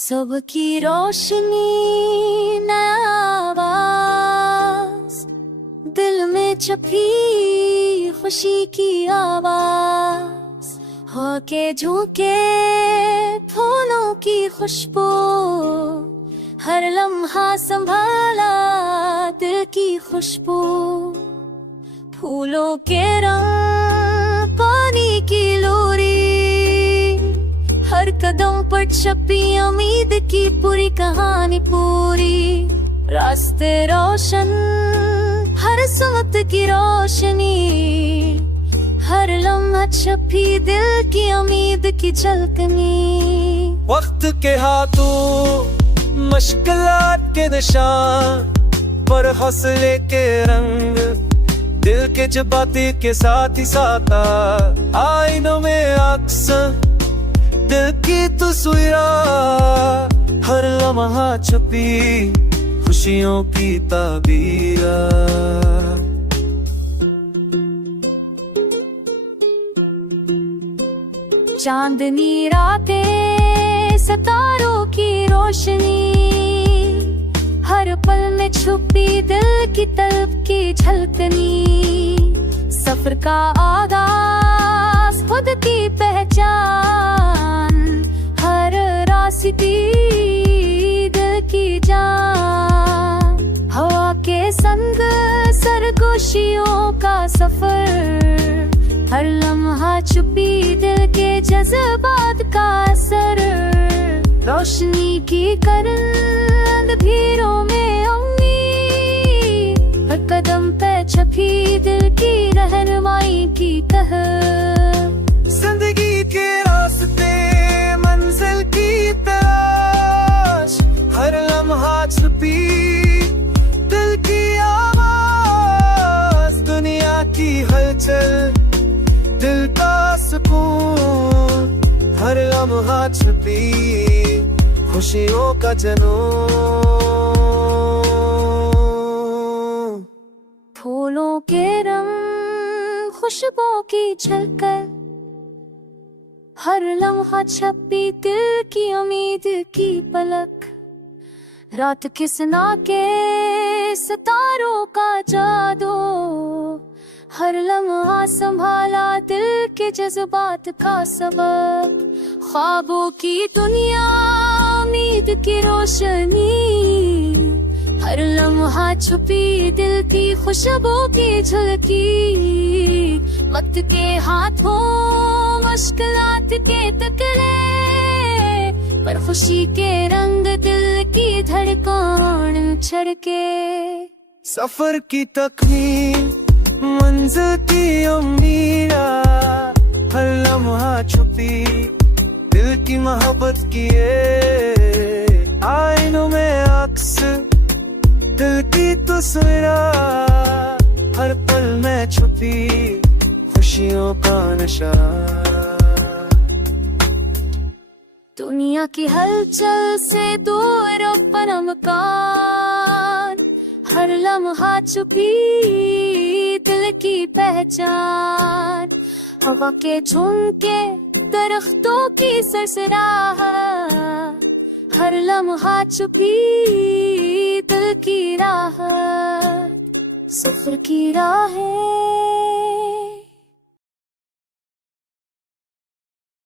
सबकी रोशनी नया आवाज, दिल में छपी खुशी की आवाज, होके झोंके फूलों की खुशबू, हर लम्हा संभाला दिल की खुशबू, फूलों के रंग पानी की लोरी, हर कदम पर छपी उम्मीद की पूरी कहानी पूरी, रास्ते रोशन हर सुबह की रोशनी, हर लम्हा छपी दिल की उम्मीद की झलकनी। वक्त के हाथों मुश्किलात के निशान पर हौसले के रंग, दिल के जज्बाते के साथ ही साथ आईनों में अक्स दिल की तस्वीर, हर लम्हा छपी खुशियों की ताबीर। चांदनी रातें सितारों की रोशनी, हर पल में छुपी दिल की तलब की झलकनी, सफर का आगाज खुद की पहचान, हर रास्ते दिल की जान, हवा के संग सरगोशियों का सफर, हर लम्हा छुपी दिल के जज्बात का असर, रोशनी की किरण अंधेरों में उम्मीद, हर कदम पे छपी दिल की रहनुमाई की कहर, जिंदगी के रास्ते मंजिल की तलाश, हर लम्हा छुपी दिल की आवाज, दुनिया की हलचल दिल का सुकून, हर लम्हा छुपी खुशियों का जुनून। फूलों के रंग खुशबू की झलकर, हर लम्हा छपी दिल की उम्मीद की पलक, रात के सना के सितारों का जादू, हर लम्हा संभाला दिल के जज्बात का सबक, ख्वाबों की दुनिया उम्मीद की रोशनी, हर लम्हा छुपी दिल की खुशबू की झलकी, वक्त के हाथों मुश्किलात के टकरे पर खुशी के रंग, दिल की धड़कन छड़के, सफर की तकनीक मंजिल की उम्मीद, हर लम्हा छुपी दिल की मोहब्बत की आईनों में अक्स दिल की तस्वीर, हर पल में छुपी खुशियों का नशा। दुनिया की हलचल से दूर अपना मकान, हर लम्हा छुपी दिल की पहचान, हवा के झोंके दरख्तों की सरसराहट, हर लम्हा छुपी दिल की राहत, सफर की राहें